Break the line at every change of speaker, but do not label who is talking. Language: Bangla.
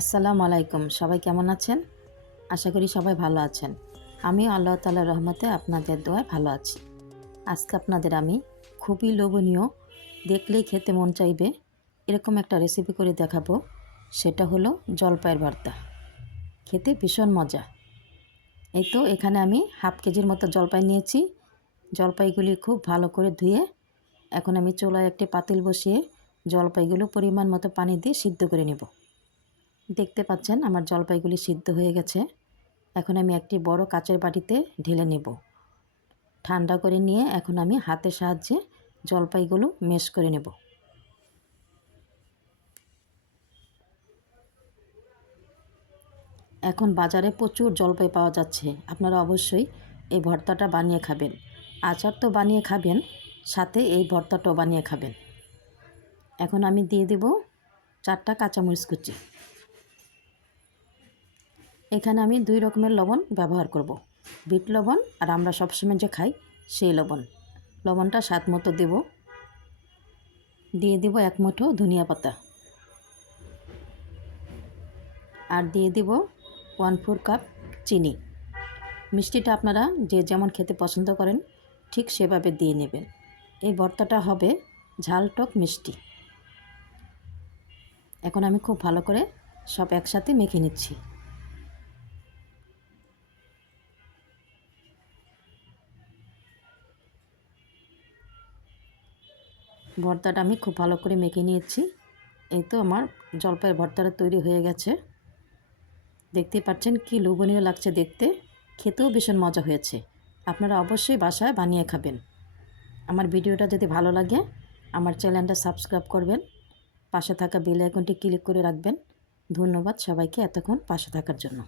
আসসালামু আলাইকুম। সবাই কেমন আছেন? আশা করি সবাই ভালো আছেন। আমি আল্লাহ তালার রহমতে আপনাদের দোয়ায় ভালো আছি। আজকে আপনাদের আমি খুবই লোভনীয়, দেখলেই খেতে মন চাইবে, এরকম একটা রেসিপি করে দেখাবো। সেটা হলো জলপাইয়ের ভর্তা। খেতে ভীষণ মজা। এই তো এখানে আমি হাফ কেজির মতো জলপাই নিয়েছি। জলপাইগুলি খুব ভালো করে ধুয়ে এখন আমি চোলায় একটি পাতিল বসিয়ে জলপাইগুলো পরিমাণ মতো পানি দিয়ে সিদ্ধ করে নেব। দেখতে পাচ্ছেন আমার জলপাইগুলি সিদ্ধ হয়ে গেছে। এখন আমি একটি বড় কাচের বাটিতে ঢেলে নেব। ঠান্ডা করে নিয়ে এখন আমি হাতের সাহায্যে জলপাইগুলো মেশ করে নেব। এখন বাজারে প্রচুর জলপাই পাওয়া যাচ্ছে। আপনারা অবশ্যই এই ভর্তাটা বানিয়ে খাবেন। আচার তো বানিয়ে খাবেন, সাথে এই ভর্তাটাও বানিয়ে খাবেন। এখন আমি দিয়ে দেব চারটা কাঁচামরিচ কুচি। এখানে আমি দুই রকমের লবণ ব্যবহার করব। বিট লবণ আর আমরা সবসময় যে খাই সেই লবণ। লবণটা স্বাদ মতো দেব। দিয়ে দেব এক মুঠো ধনিয়া পাতা। আর দিয়ে দেব ওয়ান ফোর কাপ চিনি। মিষ্টিটা আপনারা যে যেমন খেতে পছন্দ করেন ঠিক সেভাবে দিয়ে নেবেন। এই ভর্তাটা হবে ঝাল টক মিষ্টি। এখন আমি খুব ভালো করে সব একসাথে মেখে নিচ্ছি। ভর্তাটা আমি খুব ভালো করে মেখে নিয়েছি। এই তো আমার জলপাইয়ের ভর্তাটা তৈরি হয়ে গেছে। দেখতে পাচ্ছেন কি লোভনীয় লাগছে দেখতে। খেতেও ভীষণ মজা হয়েছে। আপনারা অবশ্যই বাসায় বানিয়ে খাবেন। আমার ভিডিওটা যদি ভালো লাগে, আমার চ্যানেলটা সাবস্ক্রাইব করবেন। পাশে থাকা বেল আইকনটি ক্লিক করে রাখবেন। ধন্যবাদ সবাইকে এতক্ষণ পাশে থাকার জন্য।